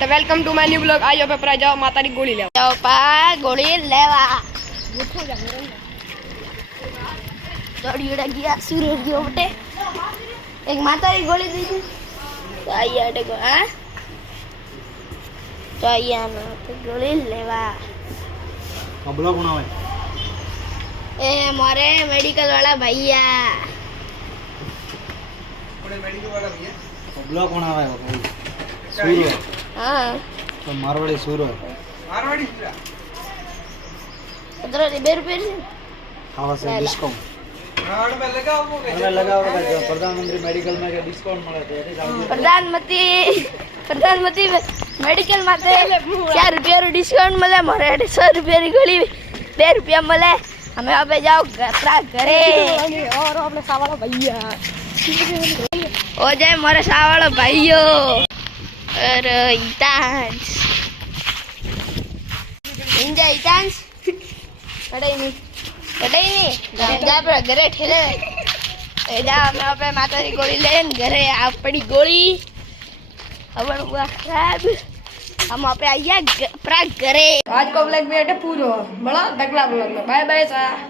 तो welcome to my new blog. आइयो पे जाओ माता री गोली ले जाओ पा गोली लेवा दौड़ी उड़ा गया सूरज गयो बटे एक माता री गोली दी थी तो आइया देखो हां तो आइया ना तो गोली लेवा कबला कोण आवे ए मोरे मेडिकल वाला भैया कोणे मेडिकल वाला भैया कबला कोण आवे भाई सूरो हां तो मारवाड़ी सूरो मारवाड़ी सूरा 15 रुपए खावा से डिस्काउंट हां में लगाओ प्रधानमंत्री मेडिकल में के डिस्काउंट મળે તો प्रधानमंत्री मेडिकल माते 4 रुपया रो डिस्काउंट મળે मारे 100 रुपया री गोली 2 रुपया મળે हमें अबे जाओ घरे और अपने सावाला भैया ओ जाए मारे सावाला भाईयो अरे इतांस इंजा इतांस पढ़ाई नहीं जा पर घरे ठेले ए जा मैं पे माता री गोली लेन घरे आ पड़ी गोली खबर हुआ खराब हम पे आइया घरे आज को ब्लॉग भी अटे पूरो बड़ा तगड़ा ब्लॉग में बाय बाय सा।